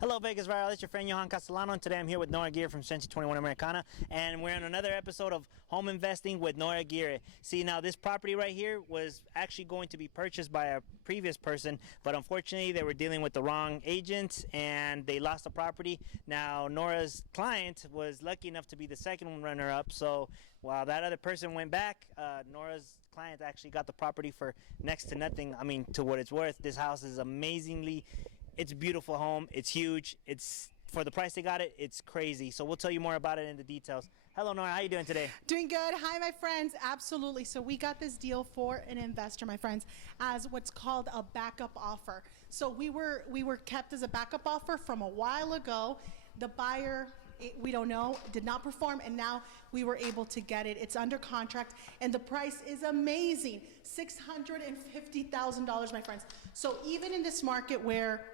Hello, Vegas Viral. It's your friend Johan Castellano, and today I'm here with Nora Aguirre from Century 21 Americana, and we're on another episode of Home Investing with Nora Aguirre. See, now this property right here was actually going to be purchased by a previous person, but unfortunately they were dealing with the wrong agent and they lost the property. Now Nora's client was lucky enough to be the second runner-up, so while that other person went back, Nora's client actually got the property for next to nothing. I mean, to what it's worth. This house is it's a beautiful home. It's huge. It's for the price they got it. It's crazy. So we'll tell you more about it in the details. Hello, Nora. How you doing today? Doing good. Hi, my friends. Absolutely. So we got this deal for an investor, my friends, as what's called a backup offer. So we were kept as a backup offer from a while ago. The buyer, we don't know, did not perform, and now we were able to get it. It's under contract, and the price is amazing, $650,000, my friends. So even in this market where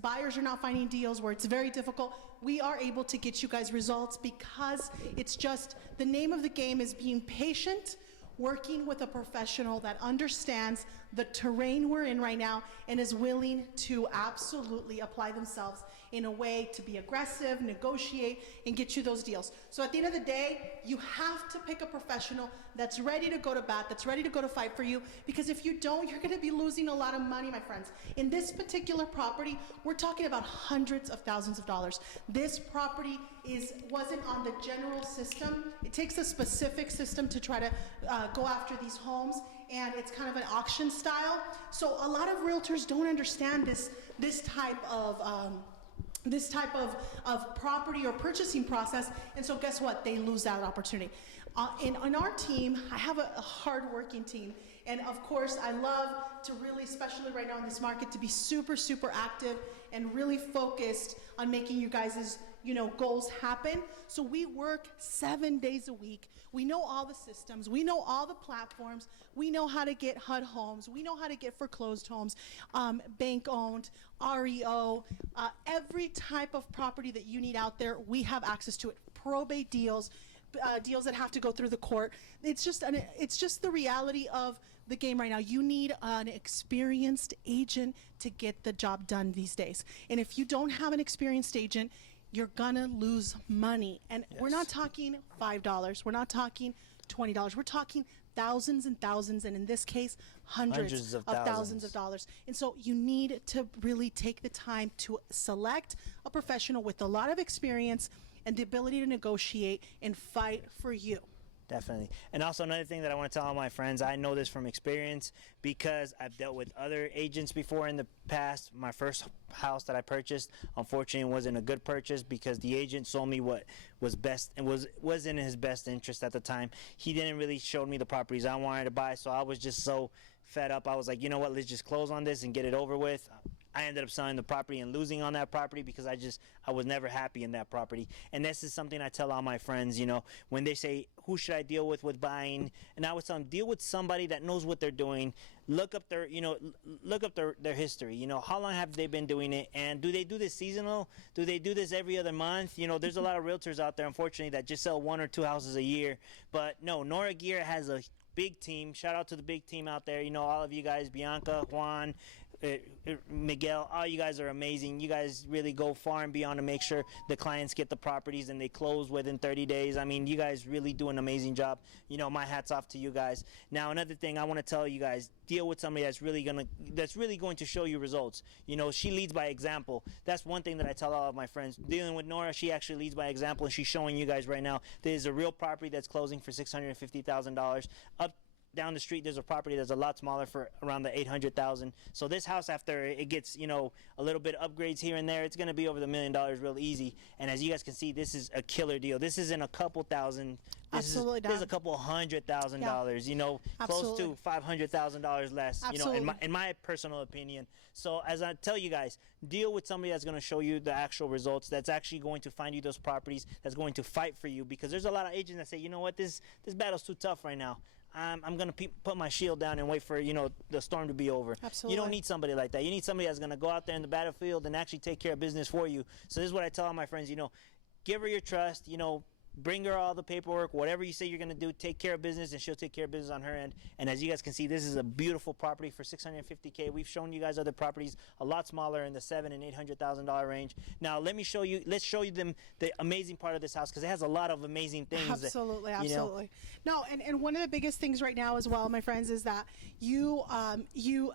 buyers are not finding deals, where it's very difficult, we are able to get you guys results because it's just, the name of the game is being patient, working with a professional that understands the terrain we're in right now and is willing to absolutely apply themselves in a way to be aggressive, negotiate, and get you those deals. So at the end of the day, you have to pick a professional that's ready to go to bat, that's ready to go to fight for you, because if you don't, you're gonna be losing a lot of money, my friends. In this particular property, we're talking about hundreds of thousands of dollars. This property wasn't on the general system. It takes a specific system to try to go after these homes, and it's kind of an auction style. So a lot of realtors don't understand this type of property or purchasing process, and so guess what? They lose that opportunity. In our team, I have a hard-working team, and of course, I love to really, especially right now in this market, to be super, super active and really focused on making you guys' goals happen. So we work 7 days a week. We know all the systems. We know all the platforms. We know how to get HUD homes. We know how to get foreclosed homes, bank-owned, REO, every type of property that you need out there, we have access to it. Probate deals, deals that have to go through the court. It's just the reality of the game right now. You need an experienced agent to get the job done these days. And if you don't have an experienced agent, you're gonna lose money. And yes, we're not talking $5. We're not talking $20. We're talking thousands and thousands, and in this case, hundreds of thousands of dollars. And so you need to really take the time to select a professional with a lot of experience and the ability to negotiate and fight for you. Definitely. And also another thing that I want to tell all my friends, I know this from experience because I've dealt with other agents before in the past. My first house that I purchased, unfortunately, wasn't a good purchase because the agent sold me what was best and was in his best interest at the time. He didn't really show me the properties I wanted to buy, so I was just so fed up. I was like, you know what, let's just close on this and get it over with. I ended up selling the property and losing on that property because I was never happy in that property. And this is something I tell all my friends, when they say, who should I deal with buying? And I would tell them, deal with somebody that knows what they're doing. Look up their history. How long have they been doing it? And do they do this seasonal? Do they do this every other month? There's a lot of realtors out there, unfortunately, that just sell 1 or 2 houses a year. But no, Nora Aguirre has a big team. Shout out to the big team out there. All of you guys, Bianca, Juan, Miguel, all you guys are amazing. You guys really go far and beyond to make sure the clients get the properties and they close within 30 days. I mean, you guys really do an amazing job. My hat's off to you guys. Now, another thing I want to tell you guys, deal with somebody that's really going to show you results. She leads by example. That's one thing that I tell all of my friends. Dealing with Nora, she actually leads by example, and she's showing you guys right now there's a real property that's closing for $650,000. Up down the street, there's a property that's a lot smaller for around the $800,000. So this house, after it gets a little bit of upgrades here and there, it's going to be over the $1 million real easy. And as you guys can see, this is a killer deal. This isn't a couple thousand. This is a couple $100,000. Close to $500,000 less. In my personal opinion. So as I tell you guys, deal with somebody that's going to show you the actual results. That's actually going to find you those properties. That's going to fight for you, because there's a lot of agents that say, you know what, this battle's too tough right now. I'm going to put my shield down and wait for, the storm to be over. Absolutely. You don't need somebody like that. You need somebody that's going to go out there in the battlefield and actually take care of business for you. So this is what I tell all my friends, give her your trust, bring her all the paperwork, whatever you say you're going to do, take care of business, and she'll take care of business on her end. And as you guys can see, this is a beautiful property for $650K. We've shown you guys other properties a lot smaller in the $700,000 and $800,000 range. Now let's show you them the amazing part of this house, because it has a lot of amazing things. Absolutely, that, you know, absolutely. No, and one of the biggest things right now as well, my friends, is that you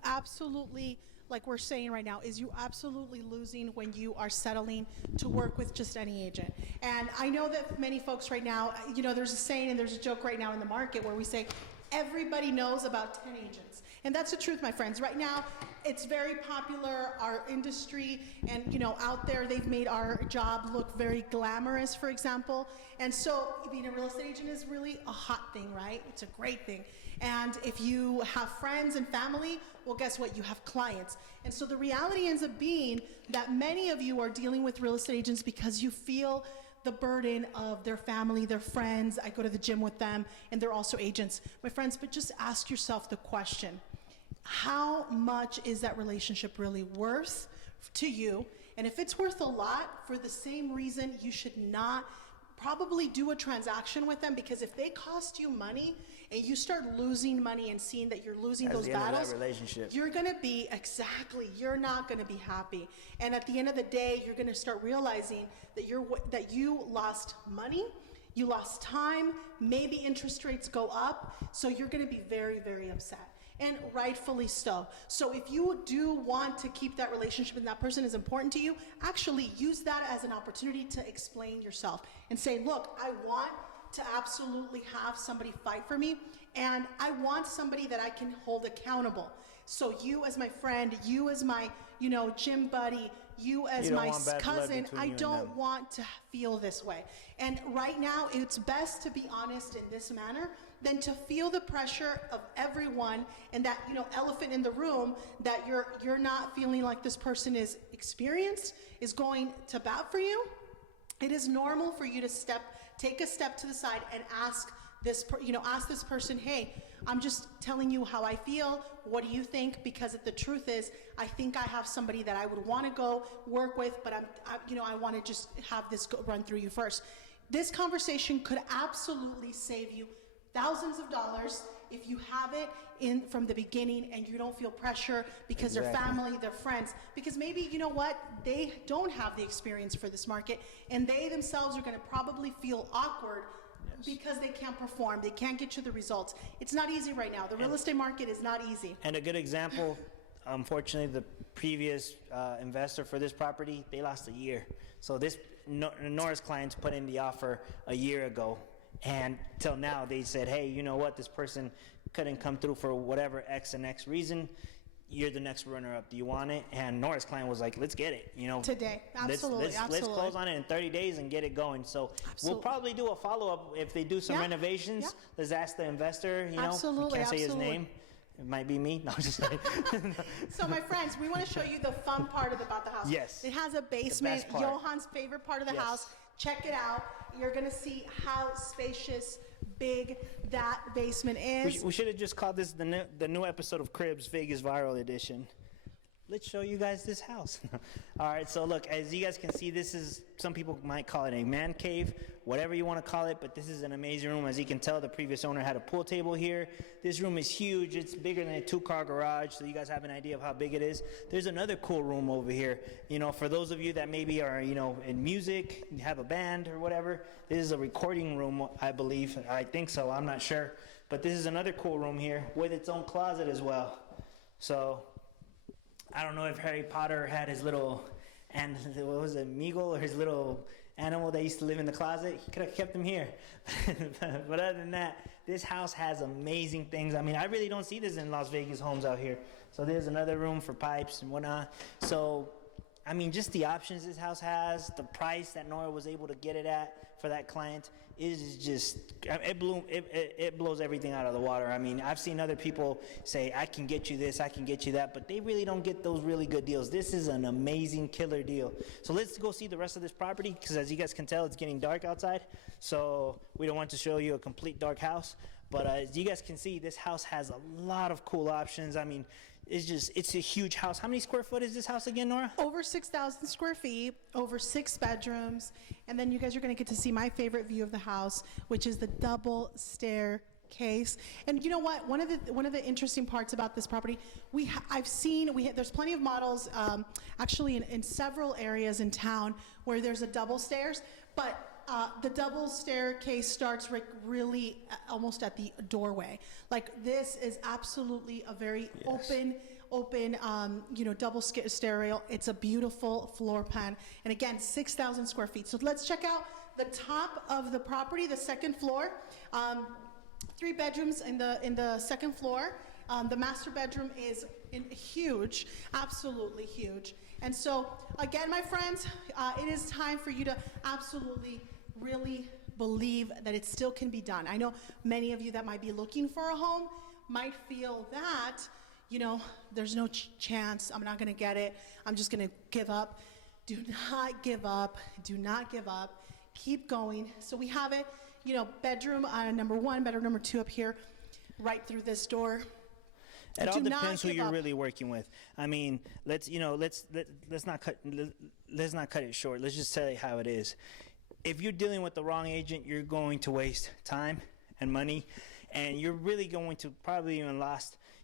absolutely, like we're saying right now, is you absolutely losing when you are settling to work with just any agent. And I know that many folks right now, you know, there's a saying and there's a joke right now in the market where we say everybody knows about 10 agents. And that's the truth, my friends. Right now, it's very popular, our industry, and you know, out there, they've made our job look very glamorous, for example. And so being a real estate agent is really a hot thing, right? It's a great thing. And if you have friends and family, well, guess what? You have clients. And so the reality ends up being that many of you are dealing with real estate agents because you feel the burden of their family, their friends. I go to the gym with them, and they're also agents. My friends, but just ask yourself the question, how much is that relationship really worth to you? And if it's worth a lot, for the same reason, you should not probably do a transaction with them, because if they cost you money and you start losing money and seeing that you're losing those battles, you're going to be, you're not going to be happy. And at the end of the day, you're going to start realizing that you lost money, you lost time, maybe interest rates go up, so you're going to be very, very upset. And rightfully so. So if you do want to keep that relationship and that person is important to you, actually use that as an opportunity to explain yourself and say, look, I want to absolutely have somebody fight for me, and I want somebody that I can hold accountable. So you as my friend, you as my, you know, gym buddy, you as my cousin, I don't want to feel this way. And right now, it's best to be honest in this manner than to feel the pressure of everyone and that, you know, elephant in the room, that you're not feeling like this person is experienced, is going to bat for you. It is normal for you to take a step to the side and ask this person, hey, I'm just telling you how I feel. What do you think? Because the truth is, I think I have somebody that I would want to go work with, but I want to just have this run through you first. This conversation could absolutely save you thousands of dollars if you have it in from the beginning and you don't feel pressure because their family, their friends, because maybe, you know what, they don't have the experience for this market, and they themselves are going to probably feel awkward because they can't perform, they can't get you the results. It's not easy right now. The real estate market is not easy. And a good example, unfortunately, the previous investor for this property, they lost a year. So this Nora's clients put in the offer a year ago, and till now they said, hey, you know what, this person couldn't come through for whatever X and X reason. You're the next runner-up. Do you want it? And Nora's client was like, let's get it. You know, today. Absolutely. Let's close on it in 30 days and get it going. So we'll probably do a follow-up if they do some renovations. Yeah. Let's ask the investor. You know, we can't say his name. It might be me. No, just kidding. So, my friends, we want to show you the fun part about the house. Yes. It has a basement. Johan's favorite part of the house. Check it out. You're going to see how spacious, big that basement is. We should have just called this the new episode of Cribs Vegas Viral Edition. Let's show you guys this house. All right, so look, as you guys can see, this is, some people might call it a man cave, whatever you want to call it, but this is an amazing room. As you can tell, the previous owner had a pool table here. This room is huge. It's bigger than a 2-car garage, so you guys have an idea of how big it is. There's another cool room over here. You know, for those of you that maybe are, you know, in music, have a band or whatever, this is a recording room, I believe. I think so. I'm not sure. But this is another cool room here with its own closet as well. So I don't know if Harry Potter had his little, and what was it, Meagle, or his little animal that used to live in the closet. He could have kept him here. But other than that, this house has amazing things. I mean, I really don't see this in Las Vegas homes out here. So there's another room for pipes and whatnot. So, I mean, just the options this house has, the price that Nora was able to get it at for that client is just, it blows everything out of the water. I mean, I've seen other people say, I can get you this, I can get you that, but they really don't get those really good deals. This is an amazing killer deal. So let's go see the rest of this property, because as you guys can tell, it's getting dark outside. So we don't want to show you a complete dark house. But as you guys can see, this house has a lot of cool options. I mean, it's a huge house. How many square foot is this house again, Nora? Over 6,000 square feet, over 6 bedrooms, and then you guys are going to get to see my favorite view of the house, which is the double staircase. And you know what? One of the interesting parts about this property, there's plenty of models, actually in several areas in town where there's a double stairs, but the double staircase starts really almost at the doorway. Like, this is absolutely a very open, double stereo. It's a beautiful floor plan. And again, 6,000 square feet. So let's check out the top of the property, the second floor. 3 bedrooms in the second floor. The master bedroom is huge, absolutely huge. And so, again, my friends, it is time for you to absolutely really believe that it still can be done. I know many of you that might be looking for a home might feel that, there's no chance, I'm not gonna get it, I'm just gonna give up. Do not give up, do not give up, keep going. So we have it, bedroom number 1, bedroom number 2 up here, right through this door. It all depends who you're really working with. I mean, let's not cut it short. Let's just tell you how it is. If you're dealing with the wrong agent, you're going to waste time and money, and you're really going to probably even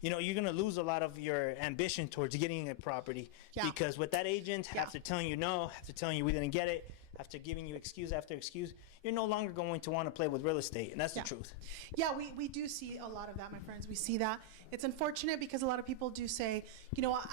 you're going to lose a lot of your ambition towards getting a property. Yeah. Because with that agent, after telling you no, after telling you we didn't get it, after giving you excuse after excuse, you're no longer going to want to play with real estate, and that's the truth. Yeah, we do see a lot of that, my friends. We see that. It's unfortunate because a lot of people do say,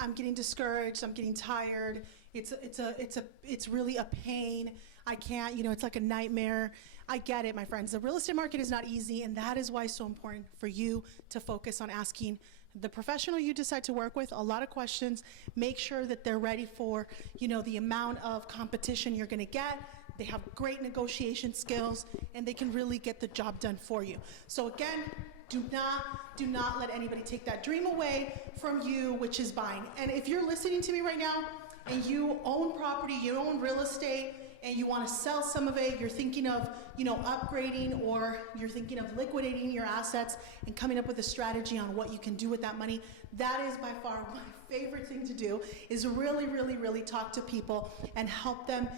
I'm getting discouraged, I'm getting tired. It's really a pain. I can't, it's like a nightmare. I get it, my friends. The real estate market is not easy, and that is why it's so important for you to focus on asking the professional you decide to work with a lot of questions. Make sure that they're ready for, the amount of competition you're going to get. They have great negotiation skills, and they can really get the job done for you. So again, do not let anybody take that dream away from you, which is buying. And if you're listening to me right now and you own property, you own real estate, and you want to sell some of it, you're thinking of, upgrading, or you're thinking of liquidating your assets and coming up with a strategy on what you can do with that money, that is by far my favorite thing to do, is really, really, really talk to people and help them,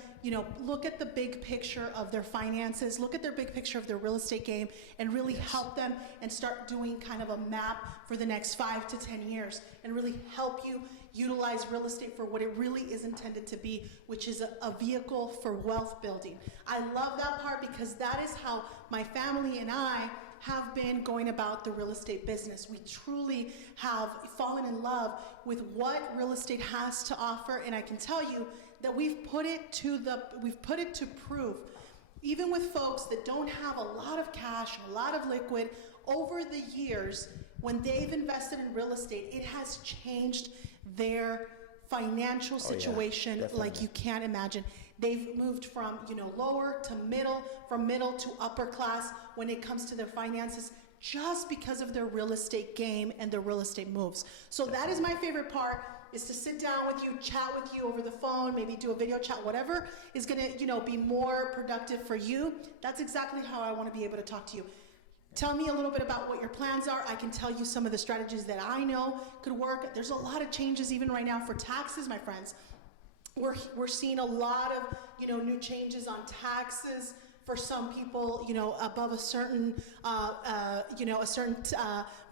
look at the big picture of their finances, look at their big picture of their real estate game, and really help them and start doing kind of a map for the next 5 to 10 years, and really help you utilize real estate for what it really is intended to be, which is a vehicle for wealth building. I love that part because that is how my family and I have been going about the real estate business. We truly have fallen in love with what real estate has to offer, and I can tell you that we've put it to proof. Even with folks that don't have a lot of cash, a lot of liquid, over the years, when they've invested in real estate, it has changed their financial situation like you can't imagine. They've moved from lower to middle, from middle to upper class when it comes to their finances, just because of their real estate game and their real estate moves. So that is my favorite part, is to sit down with you, chat with you over the phone, maybe do a video chat, whatever is going to be more productive for you. That's exactly how I want to be able to talk to you. Tell me a little bit about what your plans are. I can tell you some of the strategies that I know could work. There's a lot of changes even right now for taxes, my friends. We're seeing a lot of new changes on taxes for some people, above a certain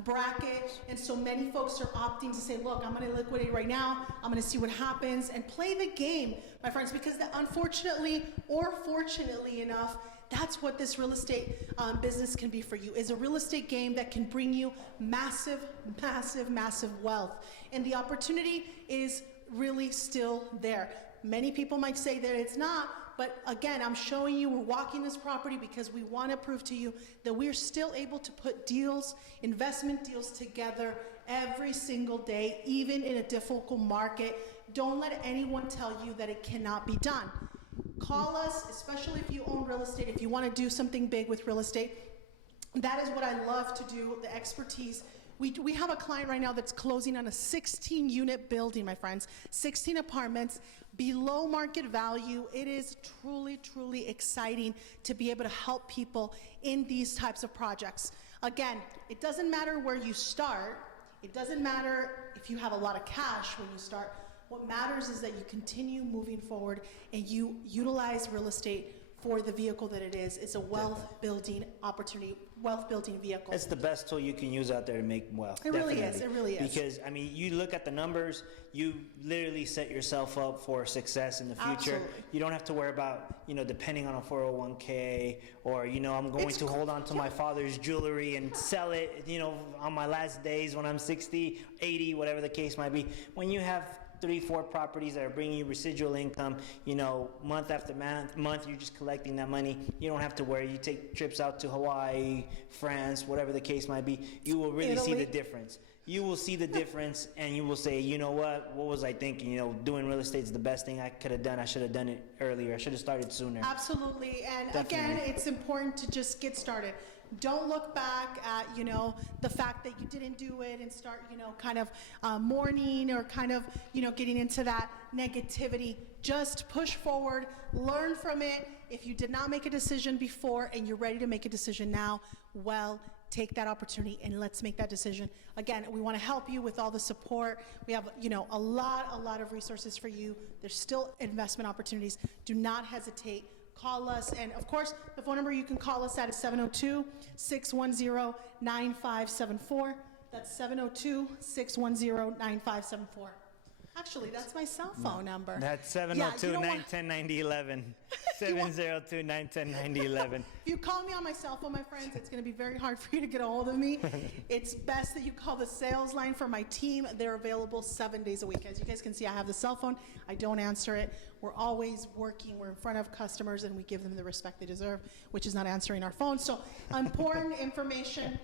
bracket, and so many folks are opting to say, look, I'm going to liquidate right now. I'm going to see what happens and play the game, my friends, because unfortunately or fortunately enough, that's what this real estate business can be for you, is a real estate game that can bring you massive, massive, massive wealth. And the opportunity is really still there. Many people might say that it's not, but again, I'm showing you, we're walking this property because we want to prove to you that we're still able to put deals, investment deals together every single day, even in a difficult market. Don't let anyone tell you that it cannot be done. Call us, especially if you own real estate, if you want to do something big with real estate. That is what I love to do, the expertise. We have a client right now that's closing on a 16-unit building, my friends, 16 apartments, below market value. It is truly, truly exciting to be able to help people in these types of projects. Again, it doesn't matter where you start. It doesn't matter if you have a lot of cash when you start. What matters is that you continue moving forward and you utilize real estate for the vehicle that it is. It's a wealth building opportunity, wealth building vehicle. It's the best tool you can use out there to make wealth. It really definitely. is, it really is. Because, I mean, you look at the numbers, you literally set yourself up for success in the future. Absolutely. You don't have to worry about, depending on a 401k or, I'm going to hold on to my father's jewelry and sell it, on my last days when I'm 60, 80, whatever the case might be. When you have 3-4 properties that are bringing you residual income, month after month, you're just collecting that money. You don't have to worry. You take trips out to Hawaii, France, whatever the case might be. You will really see the difference. You will see the difference, and you will say, you know what was I thinking? Doing real estate is the best thing I could have done. I should have done it earlier. I should have started sooner. Absolutely. And Definitely. again, it's important to just get started. Don't look back at, the fact that you didn't do it and start, kind of mourning or kind of, getting into that negativity. Just push forward, learn from it. If you did not make a decision before and you're ready to make a decision now, well, take that opportunity and let's make that decision. Again, we want to help you with all the support. We have, a lot of resources for you. There's still investment opportunities. Do not hesitate. Call us, and of course, the phone number you can call us at is 702-610-9574. That's 702-610-9574. Actually, that's my cell phone number. That's Yeah, you don't want- 702-910-9011. 702-910-9011. If you call me on my cell phone, my friends, it's going to be very hard for you to get a hold of me. It's best that you call the sales line for my team. They're available 7 days a week. As you guys can see, I have the cell phone. I don't answer it. We're always working. We're in front of customers, and we give them the respect they deserve, which is not answering our phone. So important information.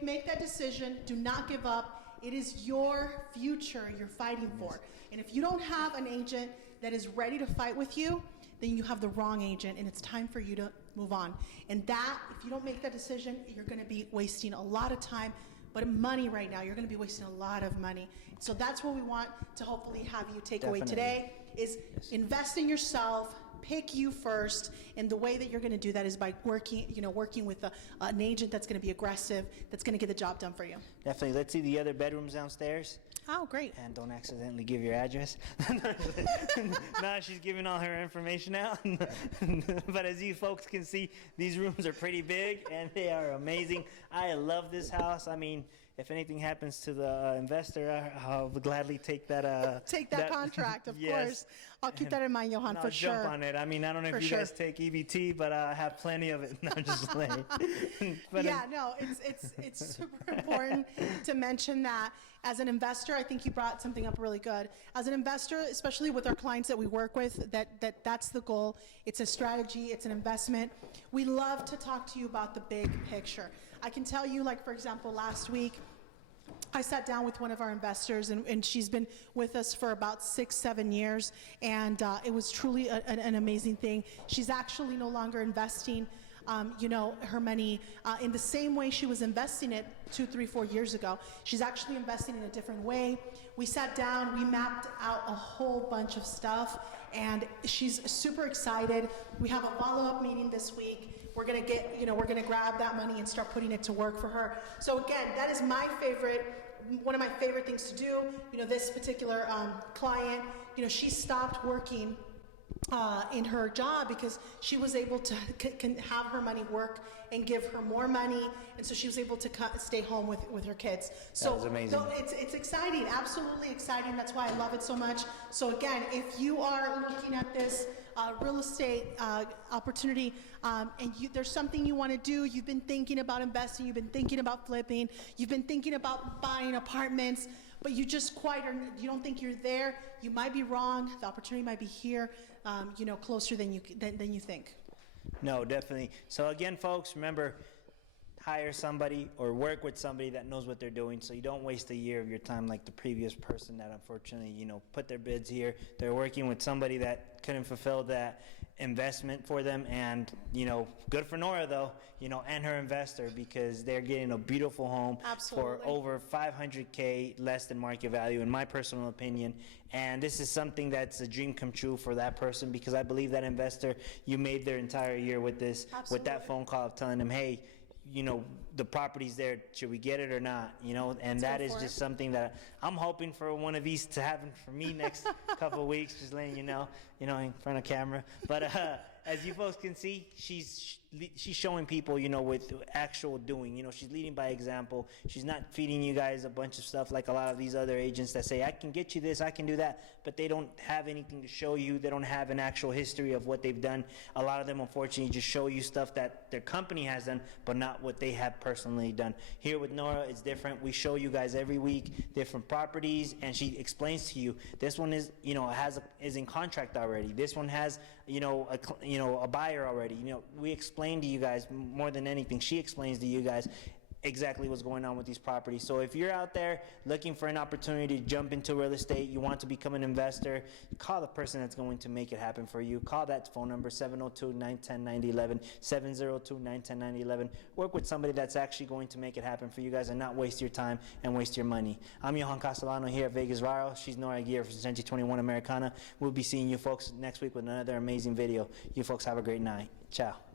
Make that decision. Do not give up. It is your future you're fighting for. And if you don't have an agent that is ready to fight with you, then you have the wrong agent, and it's time for you to move on. And that, if you don't make that decision, you're going to be wasting a lot of time, but money right now. You're going to be wasting a lot of money. So that's what we want to hopefully have you take away today, is invest in yourself, pick you first, and the way that you're going to do that is by working with an agent that's going to be aggressive, that's going to get the job done for you. Definitely. Let's see the other bedrooms downstairs. Oh, great. And don't accidentally give your address. No, she's giving all her information out. But as you folks can see, these rooms are pretty big, and they are amazing. I love this house. I mean, if anything happens to the investor, I'll gladly take that. Take that contract, of yes. course. I'll keep that in mind, Johan, And for I'll jump sure. on it. I mean, I don't know For if you sure. guys take EBT, but I have plenty of it. No, I'm just playing. But Yeah, no, it's super important to mention that as an investor. I think you brought something up really good. As an investor, especially with our clients that we work with, that's the goal. It's a strategy, it's an investment. We love to talk to you about the big picture. I can tell you, like, for example, last week, I sat down with one of our investors, and she's been with us for about 6-7 years, and it was truly an amazing thing. She's actually no longer investing her money in the same way she was investing it 2, 3, 4 years ago. She's actually investing in a different way. We sat down, we mapped out a whole bunch of stuff, and she's super excited. We have a follow-up meeting this week. We're gonna we're gonna grab that money and start putting it to work for her. So again, that is one of my favorite things to do. This particular client, she stopped working in her job because she was able to can have her money work and give her more money, and so she was able to stay home with her kids. So That was amazing. it's exciting, absolutely exciting. That's why I love it so much. So again, if you are looking at this real estate opportunity, and there's something you want to do, you've been thinking about investing, you've been thinking about flipping, you've been thinking about buying apartments, but you just you don't think you're there, you might be wrong. The opportunity might be here, closer than you think. No, definitely. So again, folks, remember, hire somebody or work with somebody that knows what they're doing, so you don't waste a year of your time like the previous person that unfortunately, put their bids here. They're working with somebody that couldn't fulfill that investment for them, and good for Nora though, and her investor, because they're getting a beautiful home Absolutely. for over $500K less than market value, in my personal opinion. And this is something that's a dream come true for that person, because I believe that investor, you made their entire year with this, with that Absolutely. phone call of telling them, hey, you know, the property's there, should we get it or not, you know? And that go is for just it. something that I'm hoping for one of these to happen for me next couple of weeks, just letting you know, in front of camera. But as you folks can see, she's showing people, you know, with actual doing. You know, she's leading by example. She's not feeding you guys a bunch of stuff like a lot of these other agents that say, I can get you this, I can do that, but they don't have anything to show you. They don't have an actual history of what they've done. A lot of them, unfortunately, just show you stuff that their company has done, but not what they have personally done. Here with Nora, it's different. We show you guys every week different properties, and she explains to you, this one is, you know, is in contract already. This one has, you know, a buyer already. You know, we explain to you guys more than anything. She explains to you guys exactly what's going on with these properties. So if you're out there looking for an opportunity to jump into real estate, you want to become an investor, call the person that's going to make it happen for you. Call that phone number, 702-910-9011, 702-910-9011. Work with somebody that's actually going to make it happen for you guys and not waste your time and waste your money. I'm Johan Castellano here at Vegas Raro. She's Nora Aguirre from Century 21 Americana. We'll be seeing you folks next week with another amazing video. You folks have a great night. Ciao.